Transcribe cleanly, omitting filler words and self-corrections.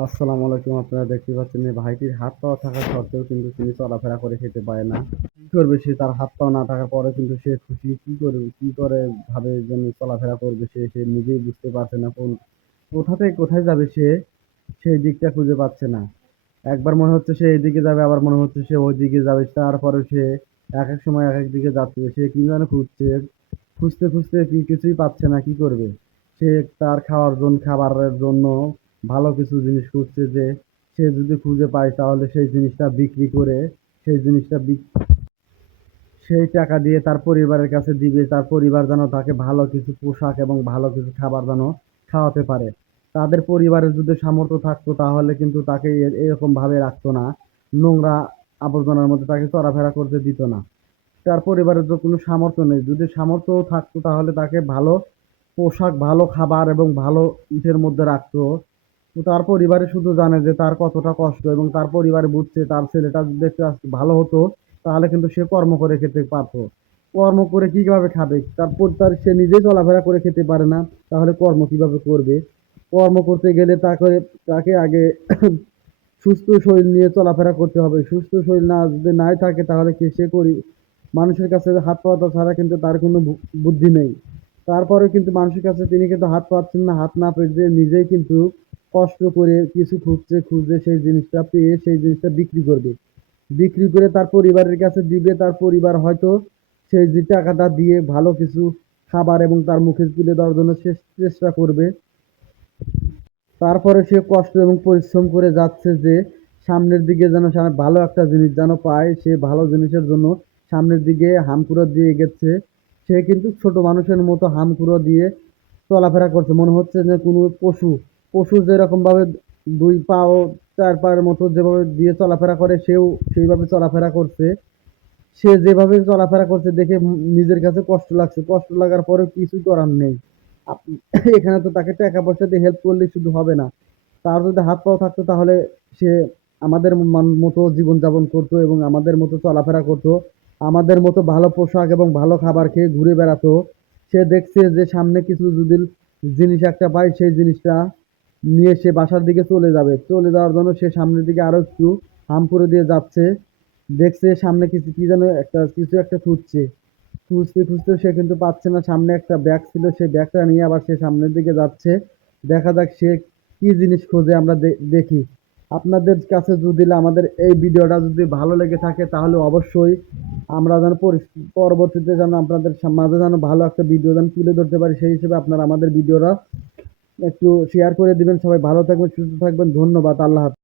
আসসালামু আলাইকুম। আপনারা দেখতে পাচ্ছেন এই ভাইটির হাত পা থাকা সত্ত্বেও কিন্তু তিনি চলাফেরা করে খেতে পারে না। কি করবে সে? তার হাত পা না থাকার পরেও কিন্তু সে খুশি। কি করবে? কি করে ভাবে যেন চলাফেরা করবে সে নিজেই বুঝতে পারছে না। কোথা থেকে কোথায় যাবে সে? সেই দিকটা খুঁজে পাচ্ছে না। একবার মনে হচ্ছে সে এদিকে যাবে, আবার মনে হচ্ছে সে ওইদিকে যাবে। তারপরেও সে একেক সময় একেক দিকে যাচ্ছে। সে কি যেন খুঁজছে। খুঁজতে কিছুই পাচ্ছে না। কি করবে? সে তার খাবারের জন্য ভালো কিছু জিনিস খুঁজছে যে সে যদি খুঁজে পায় তাহলে সেই জিনিসটা বিক্রি করে সেই জিনিসটা সেই টাকা দিয়ে তার পরিবারের কাছে দিবে। তার পরিবার যেন তাকে ভালো কিছু পোশাক এবং ভালো কিছু খাবার যেন খাওয়াতে পারে। তাদের পরিবারের যদি সামর্থ্য থাকতো তাহলে কিন্তু তাকে এরকম ভাবে রাখতো না। নোংরা আবর্জনার মধ্যে তাকে চলাফেরা করতে দিত না। তার পরিবারের তো কোনো সামর্থ্য নেই। যদি সামর্থ্যও থাকতো তাহলে তাকে ভালো পোশাক, ভালো খাবার এবং ভালো ইসের মধ্যে রাখতো। তো তার পরিবারে শুধু জানে যে তার কতটা কষ্ট, এবং তার পরিবার বুঝছে তার ছেলেটা যদি একটু ভালো হতো তাহলে কিন্তু সে কর্ম করে খেতে পারতো। কর্ম করে কিভাবে খাবে? সে নিজেই চলাফেরা করে খেতে পারে না, তাহলে কর্ম কিভাবে করবে? কর্ম করতে গেলে তাকে আগে সুস্থ শরীর নিয়ে চলাফেরা করতে হবে। সুস্থ শরীর না যদি নাই থাকে তাহলে সে মানুষের কাছে হাত পাতা ছাড়া কিন্তু তার কোনো বুদ্ধি নেই। তারপরেও কিন্তু মানুষের কাছে তিনি কিন্তু হাত পাচ্ছেন না। হাত না পেতে নিজেই কিন্তু কষ্ট করে কিছু খুঁজে সেই জিনিসটা পেয়ে সেই জিনিসটা বিক্রি করবে। বিক্রি করে তার পরিবারের কাছে দিবে। তার পরিবার হয়তো সেই যে টাকাটা দিয়ে ভালো কিছু খাবার এবং তার মুখে তুলে দেওয়ার জন্য সে চেষ্টা করবে। তারপরে সে কষ্ট এবং পরিশ্রম করে যাচ্ছে যে সামনের দিকে যেন ভালো একটা জিনিস যেন পায়। সে ভালো জিনিসের জন্য সামনের দিকে হামকুড়ো দিয়ে এগোচ্ছে। সে কিন্তু ছোট মানুষের মতো হামকুড়ো দিয়ে চলাফেরা করছে। মনে হচ্ছে যে কোনো পশু যেরকম ভাবে ২ পা ও ৪ পায়ের মতো যেভাবে দিয়ে চলাফেরা করে সেও সেইভাবে চলাফেরা করছে। সে যেভাবে চলাফেরা করছে দেখে নিজের কাছে কষ্ট লাগছে। কষ্ট লাগার পরেও কিছুই করার নেই। আপ এখানে তো তাকে টাকা পয়সা দিয়ে হেল্প করলেই শুধু হবে না। তার যদি হাত পাও থাকতো তাহলে সে আমাদের মতো জীবনযাপন করতো এবং আমাদের মতো চলাফেরা করতো। আমাদের মতো ভালো পোশাক এবং ভালো খাবার খেয়ে ঘুরে বেড়াতো। সে দেখছে যে সামনে কিছু যদি জিনিস একটা পায় সেই জিনিসটা নিয়ে সে বাসার দিকে চলে যাবে। চলে যাওয়ার জন্য সে সামনের দিকে আরো একটু হামপুরে দিয়ে যাচ্ছে। দেখছে সামনে কি যেন কিছু একটা খুঁজতে সে কিন্তু পাচ্ছে না। সামনে একটা ব্যাগ ছিল, সেই ব্যাগটা নিয়ে আবার সে সামনের দিকে যাচ্ছে। দেখা যাক সে কি জিনিস খোঁজে, আমরা দেখি। আপনাদের কাছে যদি আমাদের এই ভিডিওটা যদি ভালো লেগে থাকে তাহলে অবশ্যই আমরা যেন পরবর্তীতে যেন আপনাদের মাঝে যেন ভালো একটা ভিডিও যেন তুলে ধরতে পারি, সেই হিসেবে আপনারা আমাদের ভিডিওটা একটু শেয়ার করে দিবেন। সবাই ভালো থাকবেন, সুস্থ থাকবেন। ধন্যবাদ। আল্লাহ হাফেজ।